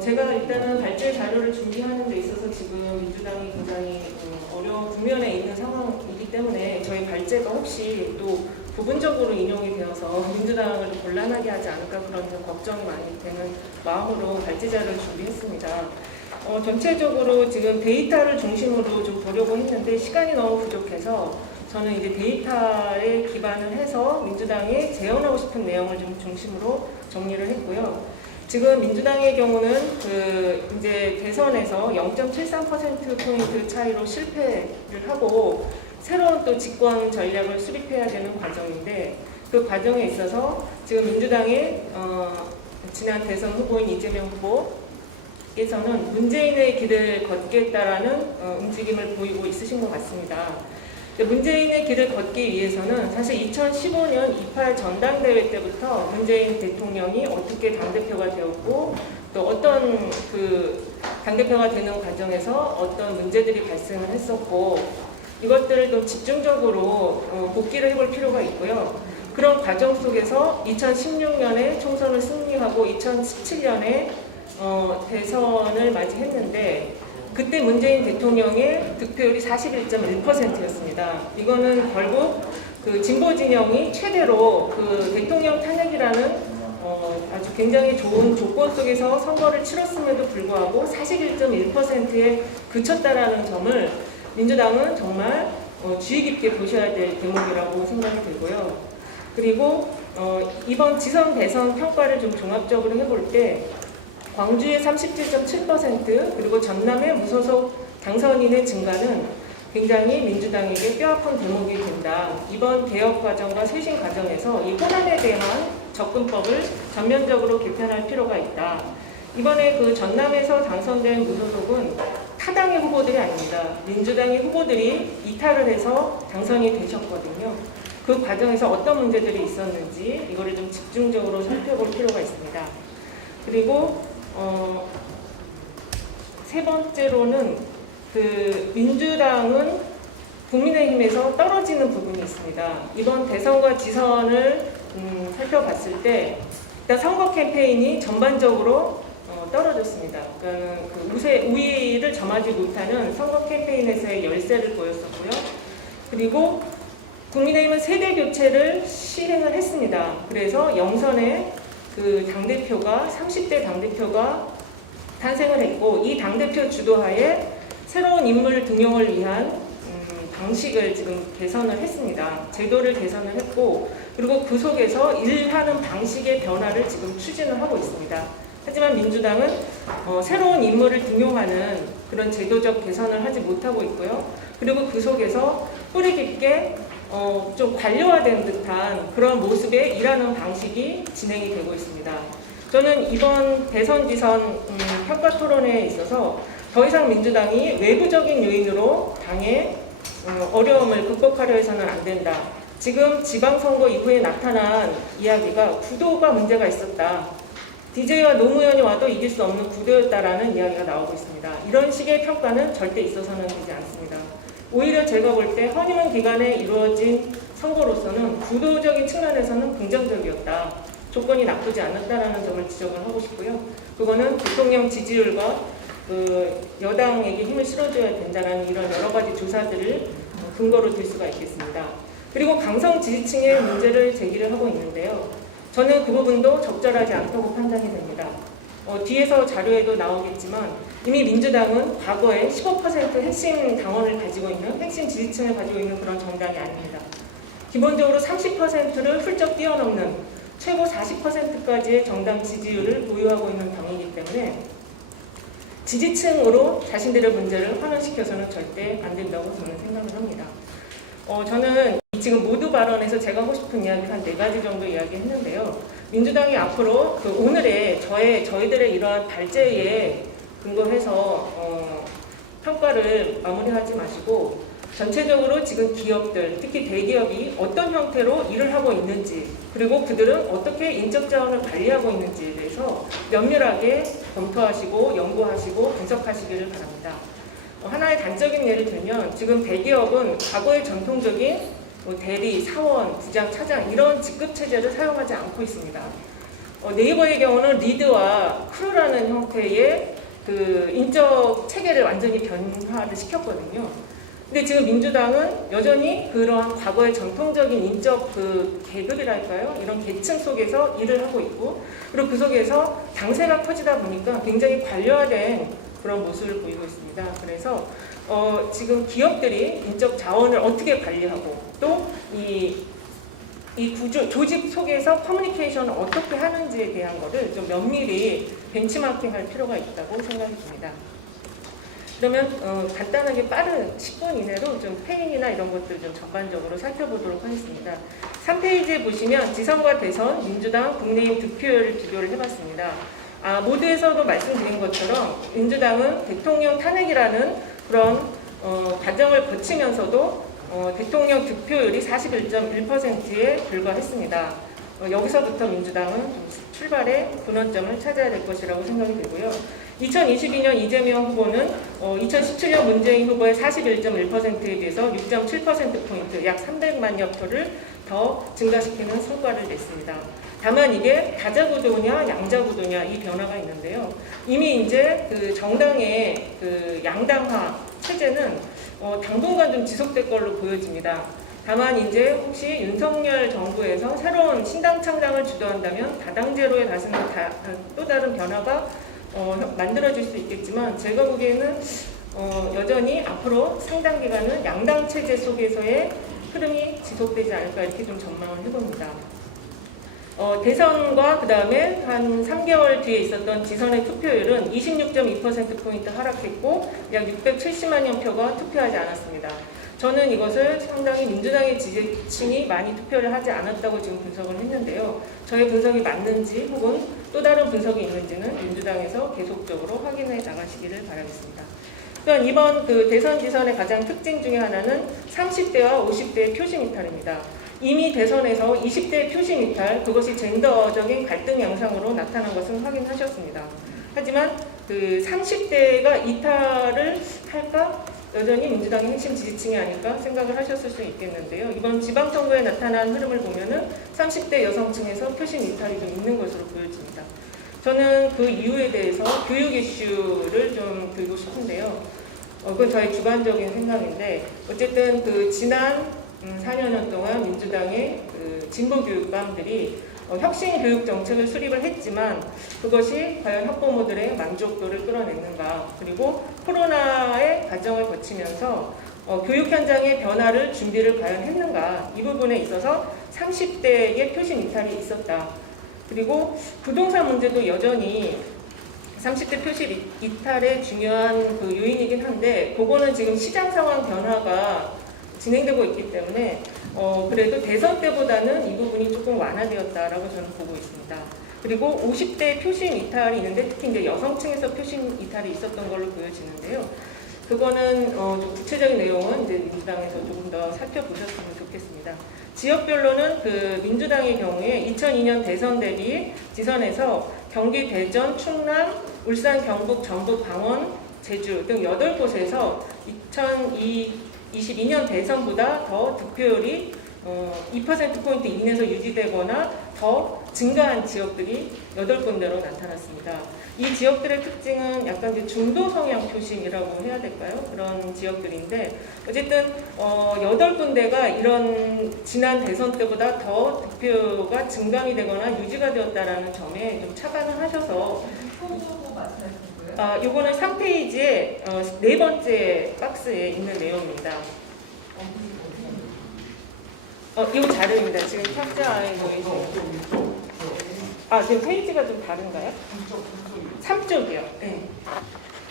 제가 일단은 발제 자료를 준비하는 데 있어서 지금 민주당이 굉장히 국면에 있는 상황이기 때문에 저희 발제가 혹시 또 부분적으로 인용이 되어서 민주당을 곤란하게 하지 않을까 그런 걱정이 많이 되는 마음으로 발제 자료를 준비했습니다. 전체적으로 지금 데이터를 중심으로 좀 보려고 했는데 시간이 너무 부족해서 저는 이제 데이터에 기반을 해서 민주당이 재현하고 싶은 내용을 좀 중심으로 정리를 했고요. 지금 민주당의 경우는 이제 대선에서 0.73%포인트 차이로 실패를 하고 새로운 또 집권 전략을 수립해야 되는 과정인데 그 과정에 있어서 지금 민주당의 지난 대선 후보인 이재명 후보께서는 문재인의 길을 걷겠다라는 움직임을 보이고 있으신 것 같습니다. 문재인의 길을 걷기 위해서는 사실 2015년 28 전당대회 때부터 문재인 대통령이 어떻게 당대표가 되었고 또 어떤 당대표가 되는 과정에서 어떤 문제들이 발생을 했었고 이것들을 좀 집중적으로 복기를 해볼 필요가 있고요. 그런 과정 속에서 2016년에 총선을 승리하고 2017년에 대선을 맞이했는데 그때 문재인 대통령의 득표율이 41.1%였습니다. 이거는 결국 진보 진영이 최대로 대통령 탄핵이라는 아주 굉장히 좋은 조건 속에서 선거를 치렀음에도 불구하고 41.1%에 그쳤다라는 점을 민주당은 정말 주의 깊게 보셔야 될 대목이라고 생각이 들고요. 그리고 이번 지선 대선 평가를 좀 종합적으로 해볼 때 광주의 37.7% 그리고 전남의 무소속 당선인의 증가는 굉장히 민주당에게 뼈아픈 대목이 된다. 이번 개혁 과정과 쇄신 과정에서 이 호남에 대한 접근법을 전면적으로 개편할 필요가 있다. 이번에 전남에서 당선된 무소속은 타당의 후보들이 아닙니다. 민주당의 후보들이 이탈을 해서 당선이 되셨거든요. 그 과정에서 어떤 문제들이 있었는지 이거를 좀 집중적으로 살펴볼 필요가 있습니다. 그리고 세 번째로는 민주당은 국민의힘에서 떨어지는 부분이 있습니다. 이번 대선과 지선을 살펴봤을 때 일단 선거 캠페인이 전반적으로 떨어졌습니다. 그러니까 우위를 점하지 못하는 선거 캠페인에서의 열세를 보였었고요. 그리고 국민의힘은 세대 교체를 실행을 했습니다. 그래서 영선에 당대표가 30대 당대표가 탄생을 했고 이 당대표 주도하에 새로운 인물 등용을 위한 방식을 지금 개선을 했습니다. 제도를 개선을 했고 그리고 그 속에서 일하는 방식의 변화를 지금 추진을 하고 있습니다. 하지만 민주당은 새로운 인물을 등용하는 그런 제도적 개선을 하지 못하고 있고요. 그리고 그 속에서 뿌리 깊게 좀 관료화된 듯한 그런 모습의 일하는 방식이 진행이 되고 있습니다. 저는 이번 대선 지선 평가 토론회에 있어서 더 이상 민주당이 외부적인 요인으로 당의 어려움을 극복하려 해서는 안 된다. 지금 지방선거 이후에 나타난 이야기가 구도가 문제가 있었다. DJ와 노무현이 와도 이길 수 없는 구도였다라는 이야기가 나오고 있습니다. 이런 식의 평가는 절대 있어서는 되지 않습니다. 오히려 제가 볼 때 허니문 기간에 이루어진 선거로서는 구도적인 측면에서는 긍정적이었다. 조건이 나쁘지 않았다라는 점을 지적을 하고 싶고요. 그거는 대통령 지지율과 여당에게 힘을 실어줘야 된다는 이런 여러 가지 조사들을 근거로 들 수가 있겠습니다. 그리고 강성 지지층의 문제를 제기를 하고 있는데요. 저는 그 부분도 적절하지 않다고 판단이 됩니다. 뒤에서 자료에도 나오겠지만 이미 민주당은 과거에 15% 핵심 당원을 가지고 있는 핵심 지지층을 가지고 있는 그런 정당이 아닙니다. 기본적으로 30%를 훌쩍 뛰어넘는 최고 40%까지의 정당 지지율을 보유하고 있는 당이기 때문에 지지층으로 자신들의 문제를 환원시켜서는 절대 안 된다고 저는 생각을 합니다. 저는 지금 모두 발언에서 제가 하고 싶은 이야기를 한 4가지 정도 이야기했는데요. 민주당이 앞으로 오늘의 저희들의 이러한 발제에 근거해서 평가를 마무리하지 마시고 전체적으로 지금 기업들, 특히 대기업이 어떤 형태로 일을 하고 있는지 그리고 그들은 어떻게 인적 자원을 관리하고 있는지에 대해서 면밀하게 검토하시고 연구하시고 분석하시기를 바랍니다. 하나의 단적인 예를 들면 지금 대기업은 과거의 전통적인 대리, 사원, 부장, 차장 이런 직급 체제를 사용하지 않고 있습니다. 네이버의 경우는 리드와 크루라는 형태의 그 인적 체계를 완전히 변화를 시켰거든요. 근데 지금 민주당은 여전히 그러한 과거의 전통적인 인적 그 계급이랄까요? 이런 계층 속에서 일을 하고 있고, 그리고 그 속에서 당세가 커지다 보니까 굉장히 관료화된 그런 모습을 보이고 있습니다. 그래서 지금 기업들이 인적 자원을 어떻게 관리하고 또 이 구조, 조직 속에서 커뮤니케이션을 어떻게 하는지에 대한 것을 좀 면밀히 벤치마킹 할 필요가 있다고 생각이 듭니다. 그러면 간단하게 빠른 10분 이내로 좀 페인이나 이런 것들 좀 전반적으로 살펴보도록 하겠습니다. 3페이지에 보시면 지선과 대선, 민주당, 국민의힘 득표율을 비교를 해봤습니다. 모두에서도 말씀드린 것처럼 민주당은 대통령 탄핵이라는 그런 과정을 거치면서도 대통령 득표율이 41.1%에 불과했습니다. 여기서부터 민주당은 좀 출발의 근원점을 찾아야 될 것이라고 생각이 되고요. 2022년 이재명 후보는 2017년 문재인 후보의 41.1%에 비해서 6.7%포인트, 약 300만여 표를 더 증가시키는 성과를 냈습니다. 다만 이게 다자구도냐 양자구도냐 이 변화가 있는데요. 이미 이제 그 정당의 그 양당화 체제는 당분간 좀 지속될 걸로 보여집니다. 다만 이제 혹시 윤석열 정부에서 새로운 신당 창당을 주도한다면 다당제로에 가서는 또 다른 변화가 만들어질 수 있겠지만 제가 보기에는 여전히 앞으로 상당 기간은 양당 체제 속에서의 흐름이 지속되지 않을까 이렇게 좀 전망을 해봅니다. 대선과 그 다음에 한 3개월 뒤에 있었던 지선의 투표율은 26.2%포인트 하락했고 약 670만여 표가 투표하지 않았습니다. 저는 이것을 상당히 민주당의 지지층이 많이 투표를 하지 않았다고 지금 분석을 했는데요. 저의 분석이 맞는지 혹은 또 다른 분석이 있는지는 민주당에서 계속적으로 확인해 나가시기를 바라겠습니다. 또한 이번 그 대선 지선의 가장 특징 중에 하나는 30대와 50대의 표심 이탈입니다. 이미 대선에서 20대 표심 이탈, 그것이 젠더적인 갈등 양상으로 나타난 것은 확인하셨습니다. 하지만 그 30대가 이탈을 할까? 여전히 민주당의 핵심 지지층이 아닐까 생각을 하셨을 수 있겠는데요. 이번 지방선거에 나타난 흐름을 보면은 30대 여성층에서 표심 이탈이 좀 있는 것으로 보여집니다. 저는 그 이유에 대해서 교육 이슈를 좀 들고 싶은데요. 그건 저의 주관적인 생각인데, 어쨌든 그 지난 4년 동안 민주당의 그 진보교육감들이 혁신 교육 정책을 수립을 했지만 그것이 과연 학부모들의 만족도를 끌어냈는가, 그리고 코로나의 과정을 거치면서 교육 현장의 변화를 준비를 과연 했는가, 이 부분에 있어서 30대의 표심 이탈이 있었다. 그리고 부동산 문제도 여전히 30대 표심 이탈의 중요한 그 요인이긴 한데, 그거는 지금 시장 상황 변화가 진행되고 있기 때문에 그래도 대선 때보다는 이 부분이 조금 완화되었다라고 저는 보고 있습니다. 그리고 50대 표심 이탈이 있는데 특히 이제 여성층에서 표심 이탈이 있었던 걸로 보여지는데요. 그거는 좀 구체적인 내용은 이제 민주당에서 조금 더 살펴보셨으면 좋겠습니다. 지역별로는 그 민주당의 경우에 2002년 대선 대비 지선에서 경기, 대전, 충남, 울산, 경북, 전북, 강원, 제주 등 8곳에서 2022년 대선보다 더 득표율이 2%포인트 이내에서 유지되거나 더 증가한 지역들이 8군데로 나타났습니다. 이 지역들의 특징은 약간 이제 중도 성향 표심이라고 해야 될까요? 그런 지역들인데, 어쨌든 8군데가 이런 지난 대선 때보다 더 득표가 증강이 되거나 유지가 되었다라는 점에 좀 착안을 하셔서, 요거는 3페이지에 네 번째 박스에 있는 내용입니다. 이거 자료입니다. 지금 탁자에 보이시죠? 지금 페이지가 좀 다른가요? 3쪽이요. 네.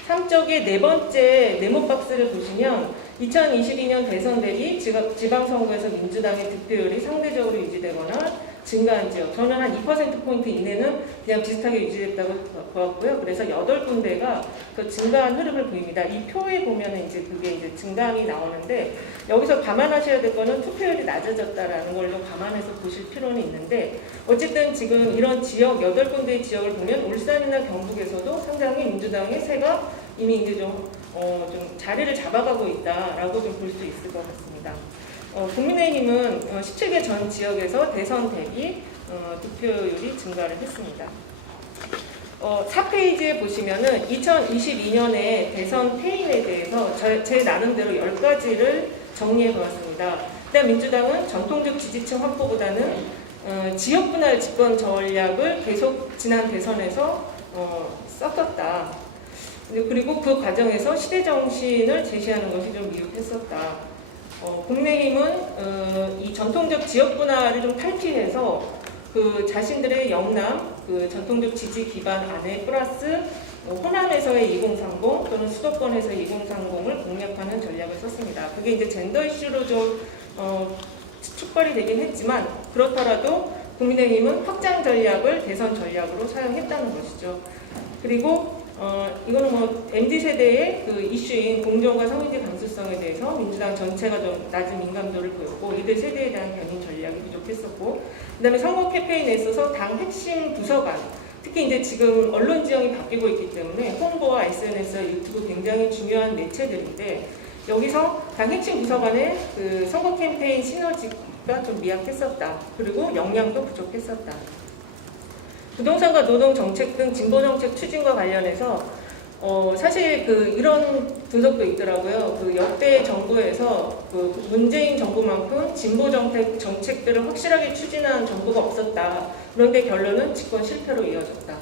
3쪽의 네 번째 네모 박스를 보시면 2022년 대선 대비 지방선거에서 민주당의 득표율이 상대적으로 유지되거나 증가한 지역, 저는 한 2%포인트 이내는 그냥 비슷하게 유지됐다고 보았고요. 그래서 8군데가 그 증가한 흐름을 보입니다. 이 표에 보면은 이제 그게 이제 증감이 나오는데, 여기서 감안하셔야 될 거는 투표율이 낮아졌다라는 걸 좀 감안해서 보실 필요는 있는데, 어쨌든 지금 이런 지역, 8군데의 지역을 보면 울산이나 경북에서도 상당히 민주당의 세가 이미 이제 좀 자리를 잡아가고 있다라고 좀 볼 수 있을 것 같습니다. 국민의힘은 17개 전 지역에서 대선 대비 득표율이 증가를 했습니다. 4페이지에 보시면은 2022년에 대선 패인에 대해서 제 나름대로 10가지를 정리해 보았습니다. 일단 민주당은 전통적 지지층 확보보다는 지역 분할 집권 전략을 계속 지난 대선에서 썼었다. 그리고 그 과정에서 시대 정신을 제시하는 것이 좀 미흡했었다. 국민의힘은 이 전통적 지역 분할을 좀 탈피해서 그 자신들의 영남 그 전통적 지지 기반 안에 플러스 호남에서의 2030 또는 수도권에서의 2030을 공략하는 전략을 썼습니다. 그게 이제 젠더 이슈로 좀 촉발이 되긴 했지만 그렇더라도 국민의힘은 확장 전략을 대선 전략으로 사용했다는 것이죠. 그리고 이거는 뭐 MZ세대의 그 이슈인 공정과 성인지 감수성에 대해서 민주당 전체가 좀 낮은 민감도를 보였고 이들 세대에 대한 견인 전략이 부족했었고 그 다음에 선거 캠페인에 있어서 당 핵심 부서간 특히 이제 지금 언론 지형이 바뀌고 있기 때문에 홍보와 SNS, 유튜브 굉장히 중요한 매체들인데 여기서 당 핵심 부서간의 그 선거 캠페인 시너지가 좀 미약했었다. 그리고 역량도 부족했었다. 부동산과 노동 정책 등 진보 정책 추진과 관련해서 사실 이런 분석도 있더라고요. 그 역대 정부에서 그 문재인 정부만큼 진보 정책들을 확실하게 추진한 정부가 없었다. 그런데 결론은 집권 실패로 이어졌다.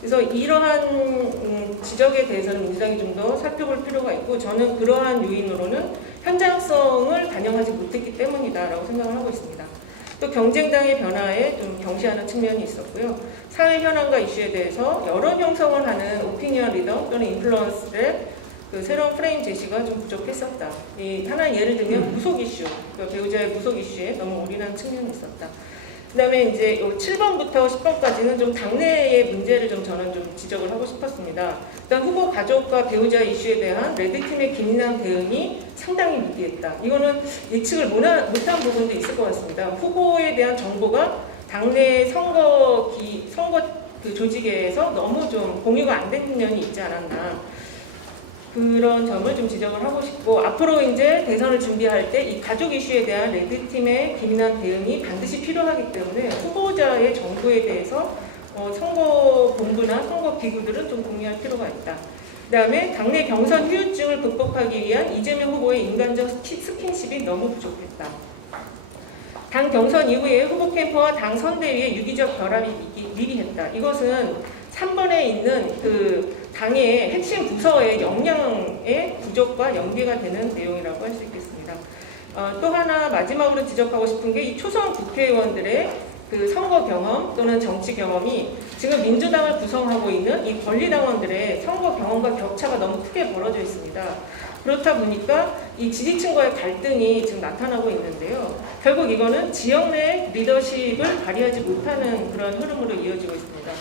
그래서 이러한 지적에 대해서는 민주당이 좀 더 살펴볼 필요가 있고 저는 그러한 요인으로는 현장성을 반영하지 못했기 때문이다라고 생각을 하고 있습니다. 또 경쟁당의 변화에 좀 경시하는 측면이 있었고요. 사회 현안과 이슈에 대해서 여론 형성을 하는 오피니언 리더 또는 인플루언서의 그 새로운 프레임 제시가 좀 부족했었다. 하나 예를 들면 무속 이슈, 그러니까 배우자의 무속 이슈에 너무 올인한 측면이 있었다. 그 다음에 이제 7번부터 10번까지는 좀 당내의 문제를 저는 좀 지적을 하고 싶었습니다. 일단 후보 가족과 배우자 이슈에 대한 레드팀의 기민한 대응이 상당히 미비했다. 이거는 예측을 못한 부분도 있을 것 같습니다. 후보에 대한 정보가 당내 선거 그 조직에서 너무 좀 공유가 안 된 면이 있지 않았나. 그런 점을 좀 지적을 하고 싶고 앞으로 이제 대선을 준비할 때 이 가족 이슈에 대한 레드팀의 기민한 대응이 반드시 필요하기 때문에 후보자의 정보에 대해서 선거 본부나 선거 기구들은 좀 공유할 필요가 있다. 그 다음에 당내 경선 후유증을 극복하기 위한 이재명 후보의 인간적 스킨십이 너무 부족했다. 당 경선 이후에 후보 캠프와 당 선대위의 유기적 결합이 미비했다. 이것은 3번에 있는 그 당의 핵심 부서의 역량의 부족과 연계가 되는 내용이라고 할 수 있겠습니다. 또 하나 마지막으로 지적하고 싶은 게 이 초선 국회의원들의 그 선거 경험 또는 정치 경험이 지금 민주당을 구성하고 있는 이 권리당원들의 선거 경험과 격차가 너무 크게 벌어져 있습니다. 그렇다 보니까 이 지지층과의 갈등이 지금 나타나고 있는데요. 결국 이거는 지역 내 리더십을 발휘하지 못하는 그런 흐름으로 이어지고 있습니다.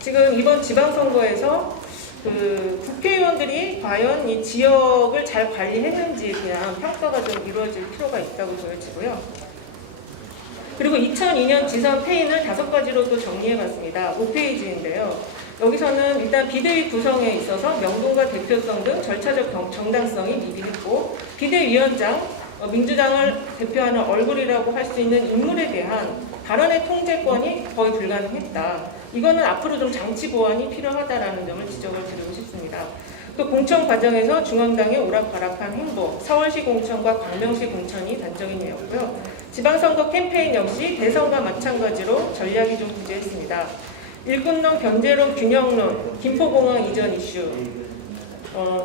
지금 이번 지방선거에서 그 국회의원들이 과연 이 지역을 잘 관리했는지에 대한 평가가 좀 이루어질 필요가 있다고 보여지고요. 그리고 2002년 지선 패인을 5가지로 또 정리해봤습니다. 5페이지인데요. 여기서는 일단 비대위 구성에 있어서 명분과 대표성 등 절차적 정당성이 미비했고 비대위원장, 민주당을 대표하는 얼굴이라고 할 수 있는 인물에 대한 발언의 통제권이 거의 불가능했다. 이거는 앞으로 좀 장치 보완이 필요하다라는 점을 지적을 드리고 싶습니다. 또 공천 과정에서 중앙당의 오락가락한 행보, 서울시 공천과 광명시 공천이 단적인 예였고요. 지방선거 캠페인 역시 대선과 마찬가지로 전략이 좀 부재했습니다. 일꾼론, 견제론, 균형론, 김포공항 이전 이슈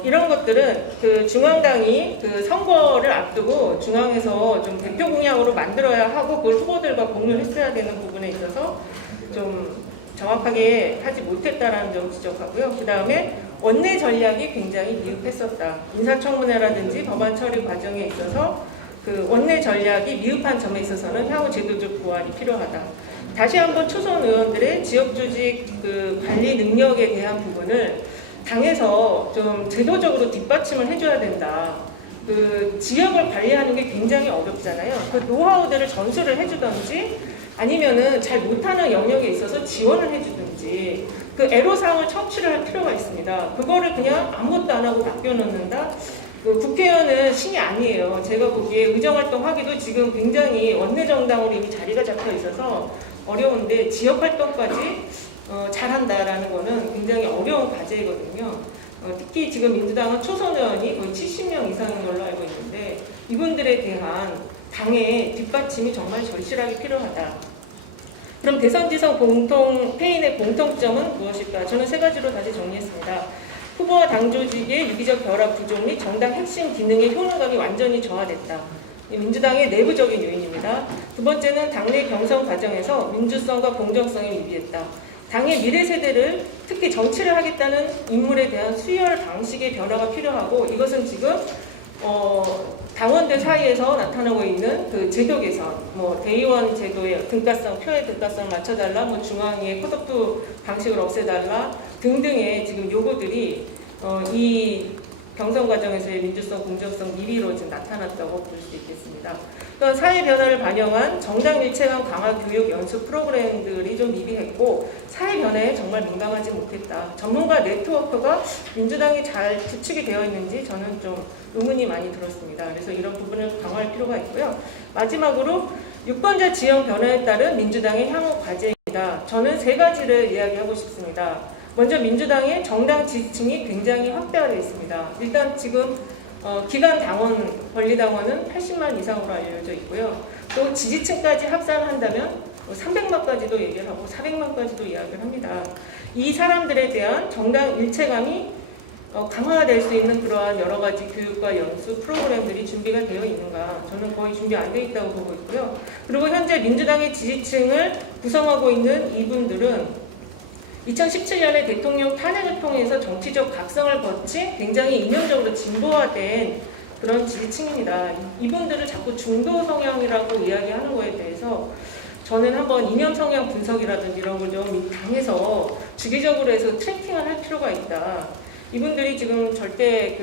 이런 것들은 그 중앙당이 그 선거를 앞두고 중앙에서 좀 대표 공약으로 만들어야 하고 그걸 후보들과 공유했어야 되는 부분에 있어서 좀 정확하게 하지 못했다라는 점 지적하고요. 그 다음에 원내 전략이 굉장히 미흡했었다. 인사청문회라든지 법안 처리 과정에 있어서 그 원내 전략이 미흡한 점에 있어서는 향후 제도적 보완이 필요하다. 다시 한번 초선 의원들의 지역 조직 그 관리 능력에 대한 부분을 당에서 좀 제도적으로 뒷받침을 해줘야 된다. 그 지역을 관리하는 게 굉장히 어렵잖아요. 그 노하우들을 전수를 해주든지 아니면은 잘 못하는 영역에 있어서 지원을 해주든지 그 애로사항을 청취를 할 필요가 있습니다. 그거를 그냥 아무것도 안 하고 맡겨놓는다? 그 국회의원은 신이 아니에요. 제가 보기에 의정활동 하기도 지금 굉장히 원내정당으로 이미 자리가 잡혀 있어서 어려운데 지역 활동까지 잘한다라는 거는 굉장히 어려운 과제이거든요. 특히 지금 민주당은 초선 의원이 거의 70명 이상인 걸로 알고 있는데 이분들에 대한 당의 뒷받침이 정말 절실하게 필요하다. 그럼 대선지선 페인의 공통점은 무엇일까? 저는 세 가지로 다시 정리했습니다. 후보와 당 조직의 유기적 결합 부족 및 정당 핵심 기능의 효능감이 완전히 저하됐다. 민주당의 내부적인 요인입니다. 두 번째는 당내 경선 과정에서 민주성과 공정성이 미비했다. 당의 미래 세대를 특히 정치를 하겠다는 인물에 대한 수혈 방식의 변화가 필요하고 이것은 지금 당원들 사이에서 나타나고 있는 그 제도 개선, 대의원 제도의 등가성, 표의 등가성 맞춰달라, 중앙위의 컷오프 방식을 없애달라 등등의 지금 요구들이 이 경선 과정에서의 민주성, 공정성 미비로 지금 나타났다고 볼 수 있겠습니다. 그러니까 사회 변화를 반영한 정당 밀착형 강화 교육 연수 프로그램들이 좀 미비했고 사회 변화에 정말 민감하지 못했다. 전문가 네트워크가 민주당이 잘 구축이 되어 있는지 저는 좀 의문이 많이 들었습니다. 그래서 이런 부분을 강화할 필요가 있고요. 마지막으로 유권자 지형 변화에 따른 민주당의 향후 과제입니다. 저는 세 가지를 이야기하고 싶습니다. 먼저 민주당의 정당 지지층이 굉장히 확대가 되어 있습니다. 일단 지금 기간 당원, 권리당원은 80만 이상으로 알려져 있고요. 또 지지층까지 합산한다면 300만까지도 얘기를 하고 400만까지도 이야기를 합니다. 이 사람들에 대한 정당 일체감이 강화가 될 수 있는 그러한 여러 가지 교육과 연수 프로그램들이 준비가 되어 있는가? 저는 거의 준비 안 되어 있다고 보고 있고요. 그리고 현재 민주당의 지지층을 구성하고 있는 이분들은 2017년에 대통령 탄핵을 통해서 정치적 각성을 거친 굉장히 이면적으로 진보화된 그런 지지층입니다. 이분들을 자꾸 중도 성향이라고 이야기하는 거에 대해서 저는 한번 이념 성향 분석이라든지 이런 걸 좀 당에서 주기적으로 해서 트래킹을 할 필요가 있다. 이분들이 지금 절대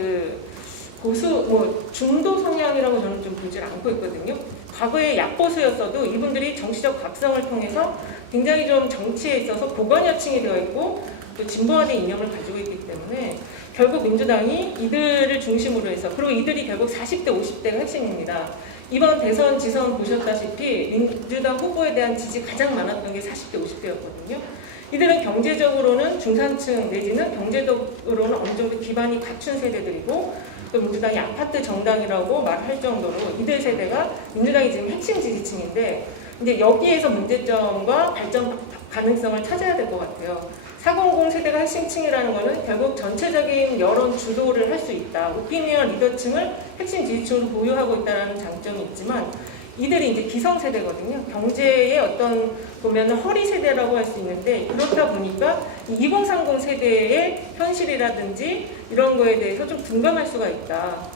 중도 성향이라고 저는 좀 보질 않고 있거든요. 과거에 약보수였어도 이분들이 정치적 각성을 통해서 굉장히 좀 정치에 있어서 고관여층이 되어 있고 또 진보화된 이념을 가지고 있기 때문에 결국 민주당이 이들을 중심으로 해서 그리고 이들이 결국 40대, 50대가 핵심입니다. 이번 대선 지선 보셨다시피 민주당 후보에 대한 지지 가장 많았던 게 40대, 50대였거든요. 이들은 경제적으로는 중산층 내지는 경제적으로는 어느 정도 기반이 갖춘 세대들이고 또 민주당이 아파트 정당이라고 말할 정도로 이들 세대가 민주당이 지금 핵심 지지층인데 이제 여기에서 문제점과 발전 가능성을 찾아야 될 것 같아요. 400 세대가 핵심층이라는 것은 결국 전체적인 여론 주도를 할 수 있다. 오피니언 리더층을 핵심 지지층으로 보유하고 있다는 장점이 있지만 이들이 이제 기성세대거든요. 경제의 어떤 보면 허리 세대라고 할 수 있는데 그렇다 보니까 2030 세대의 현실이라든지 이런 거에 대해서 좀 둔감할 수가 있다.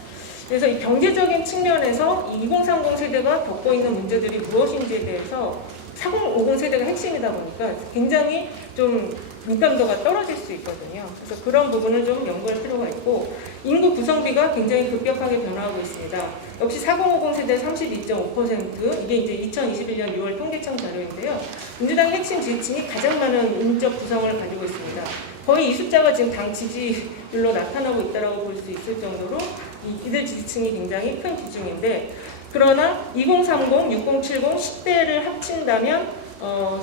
그래서 이 경제적인 측면에서 이 2030 세대가 겪고 있는 문제들이 무엇인지에 대해서 4050 세대가 핵심이다 보니까 굉장히 좀 민감도가 떨어질 수 있거든요. 그래서 그런 부분을 좀 연구할 필요가 있고 인구 구성비가 굉장히 급격하게 변화하고 있습니다. 역시 4050 세대 32.5% 이게 이제 2021년 6월 통계청 자료인데요. 민주당의 핵심 지지층이 가장 많은 인적 구성을 가지고 있습니다. 거의 이 숫자가 지금 당 지지율로 나타나고 있다고 볼 수 있을 정도로 이들 지지층이 굉장히 큰 비중인데 그러나 2030, 6070, 10대를 합친다면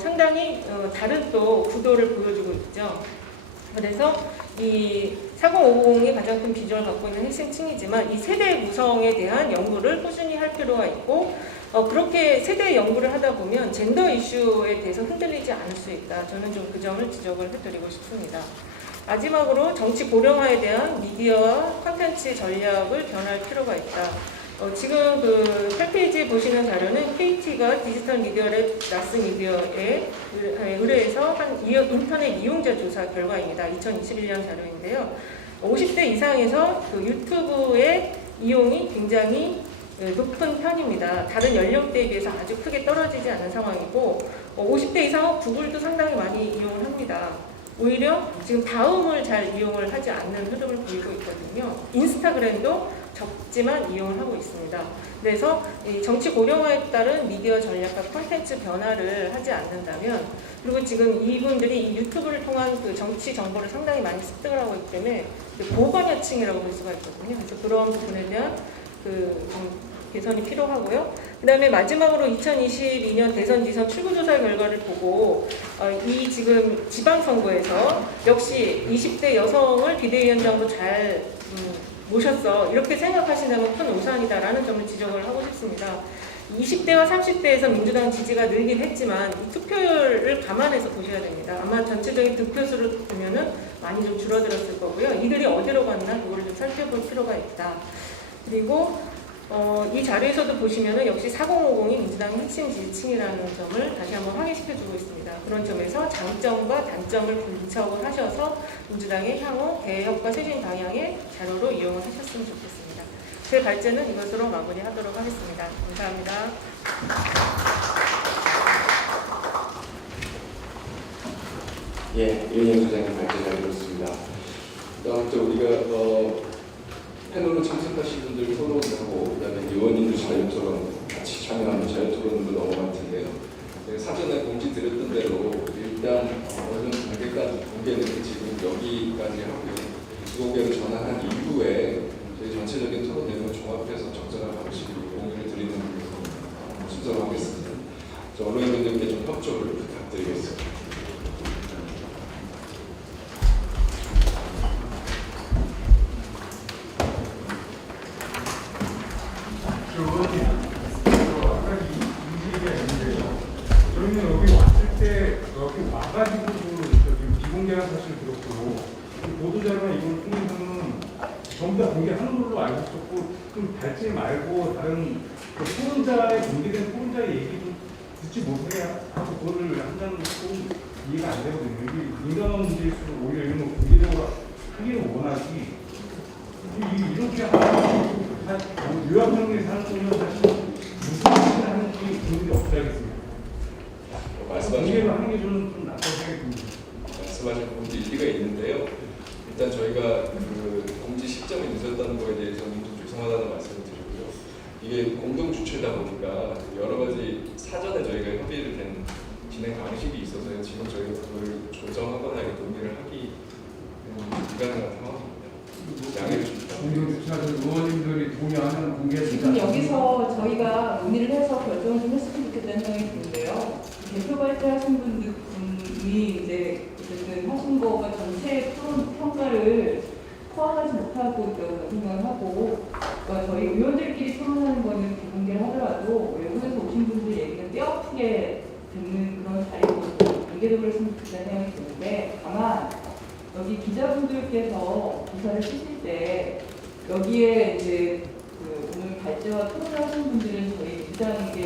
상당히 다른 또 구도를 보여주고 있죠. 그래서 이 4050이 가장 큰 비중을 갖고 있는 핵심층이지만 이 세대 구성에 대한 연구를 꾸준히 할 필요가 있고 그렇게 세대 연구를 하다 보면 젠더 이슈에 대해서 흔들리지 않을 수 있다. 저는 좀 그 점을 지적을 해드리고 싶습니다. 마지막으로 정치 고령화에 대한 미디어와 콘텐츠 전략을 변화할 필요가 있다. 지금 그 8페이지에 보시는 자료는 KT가 디지털 미디어랩 나스 미디어에 의뢰해서 한 인터넷 이용자 조사 결과입니다. 2021년 자료인데요. 50대 이상에서 그 유튜브의 이용이 굉장히 높은 편입니다. 다른 연령대에 비해서 아주 크게 떨어지지 않은 상황이고 50대 이상은 구글도 상당히 많이 이용을 합니다. 오히려 지금 다음을 잘 이용을 하지 않는 흐름을 보이고 있거든요. 인스타그램도 적지만 이용을 하고 있습니다. 그래서 이 정치 고령화에 따른 미디어 전략과 콘텐츠 변화를 하지 않는다면 그리고 지금 이분들이 이 유튜브를 통한 그 정치 정보를 상당히 많이 습득을 하고 있기 때문에 고관여층이라고 볼 수가 있거든요. 그래서 그런 부분에 대한 좀 개선이 필요하고요. 그 다음에 마지막으로 2022년 대선 지선 출구조사 결과를 보고 이 지금 지방선거에서 역시 20대 여성을 비대위원장으로 잘 모셨어 이렇게 생각하신다면 큰 오산이다라는 점을 지적을 하고 싶습니다. 20대와 30대에서 민주당 지지가 늘긴 했지만 이 투표율을 감안해서 보셔야 됩니다. 아마 전체적인 득표수를 보면은 많이 좀 줄어들었을 거고요. 이들이 어디로 갔나 그거를 좀 살펴볼 필요가 있다. 그리고 이 자료에서도 보시면은 역시 4050이 민주당의 핵심 지지층이라는 점을 다시 한번 확인시켜주고 있습니다. 그런 점에서 장점과 단점을 분석을 하셔서 민주당의 향후 개혁과 쇄신 방향의 자료로 이용을 하셨으면 좋겠습니다. 제 발제는 이것으로 마무리하도록 하겠습니다. 감사합니다. 예, 이은영 소장님 발제 잘 들었습니다. 다음 또 우리가 패널로 참석하신 분들 토론하고 그다음에 의원님들 자유토론 같이 참여하는 자유토론도 넘어갈 텐데요. 사전에 공지 드렸던 대로 일단 언론 관계까지 공개는 지금 여기까지 하고요. 수공개로 전환한 이후에 저희 전체적인 토론 내용을 종합해서 적절한 방식으로 공유를 드리는 순서로 하겠습니다. 언론인분들께 좀 협조를 부탁드리겠습니다. 사실 그렇고 보도자료나 이걸 통해서는 전부 다 공개하는 걸로 알고 있었고 좀 밟지 말고 다른 토론자의 공개된 토론자의 얘기도 듣지 못하게 하고 그거를 한다는 것도 이해가 안 되거든요. 이게 민감한 문제일수록 오히려 이런 거 공개적으로 하기를 원하지 이렇게 하는 요약형의 사는 거면 사실 무슨 짓을 하는지 분들이 없어야겠습니다. 공개를 하는 게 저는 좀 낫다고 생각이 듭니다. 말씀하신 부분도 일리가 있는데요. 일단 저희가 그 공지 시점이 늦었다는 거에 대해서는 좀 죄송하다는 말씀을 드리고요. 이게 공동 주최다 보니까 여러 가지 사전에 저희가 협의를 된 진행 방식이 있어서요. 지금 저희가 그걸 조정하거나 논의를 하기 불가능한 상황입니다. 양해해 주십시오. 공동 주최하는 의원님들이 동의하는 공개 지금 여기서 저희가 논의를 해서 결정을 좀 했으면 좋겠다는 생각이 드는데요. 대표 발제하신 분이 이제 어쨌든 하신 거가 전체 토론 평가를 포함하지 못하고 있다고 생각을 하고, 그러니까 저희 의원들끼리 토론하는 거는 비공개를 하더라도 외국에서 오신 분들 얘기는 뼈아프게 듣는 그런 자리로 공개적으로 했으면 좋겠다는 생각이 드는데, 다만 여기 기자분들께서 기사를 쓰실 때 여기에 이제 오늘 발제와 토론을 하신 분들은 저희 민주당에게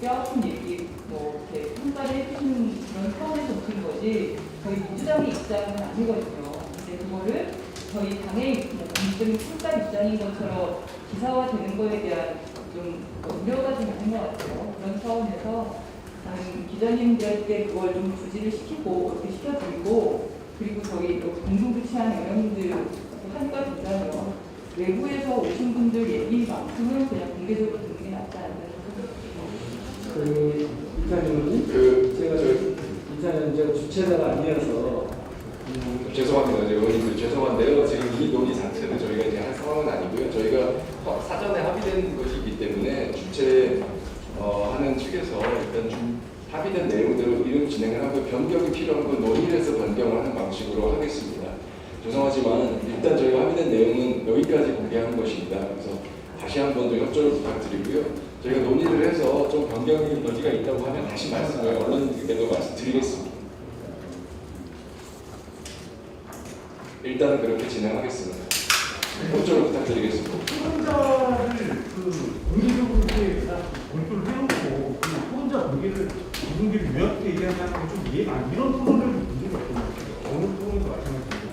뼈아픈 얘기 뭐 이렇게 평가를 해주시는 그런 차원에서 오신 거지 저희 민주당의 입장은 아니거든요. 근데 그거를 저희 당의 민주당의 평가 입장인 것처럼 기사화되는 거에 대한 좀 우려가 좀 있는 것 같아요. 그런 차원에서 기자님들께 그걸 좀 부지를 시키고 이렇게 시켜드리고, 그리고 저희 공동주최한 의원님들 한가 된다면 외부에서 오신 분들 얘기만큼은 그냥 공개적으로 듣는 게 낫지 않나 이사님은 제가 제가 주최자가 아니어서 죄송합니다. 의원님들 죄송한데요. 지금 이 논의 자체는 저희가 이제 할 상황은 아니고요. 저희가 사전에 합의된 것이기 때문에 주최하는 측에서 일단 합의된 내용대로 이런 진행을 하고 변경이 필요한 건 논의를 해서 변경을 하는 방식으로 하겠습니다. 죄송하지만 일단 저희가 합의된 내용은 여기까지 공개하는 것입니다. 그래서 다시 한 번 더 협조를 부탁드리고요. 저희가 논의를 해서 좀 변경의 여지가 있다고 하면 다시 말씀을 언론들께도 말씀드리겠습니다. 일단은 그렇게 진행하겠습니다. 협조를 부탁드리겠습니다. 토론자를 공개적으로 이렇게 검토를 해놓고 토론자 공개를 비공개를 왜 얘기하냐는 좀 이해가 안 이런 토론을 문제가 없는 것 같아요. 어느 토론도 마찬가지입니다.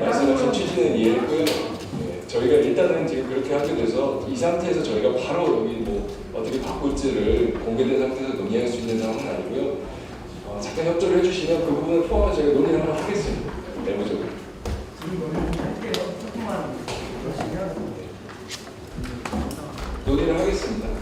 말씀하신 취지는 이해했고요. 네, 저희가 일단은 지금 그렇게 하게 돼서 이 상태에서 저희가 바로 여기 뭐 어떻게 바꿀지를 공개된 상태에서 논의할 수 있는 상황은 아니고요. 잠깐 협조를 해주시면 그 부분을 포함해서 저희가 논의를 한번 하겠습니다. 내부적으로. 논의를 하겠습니다.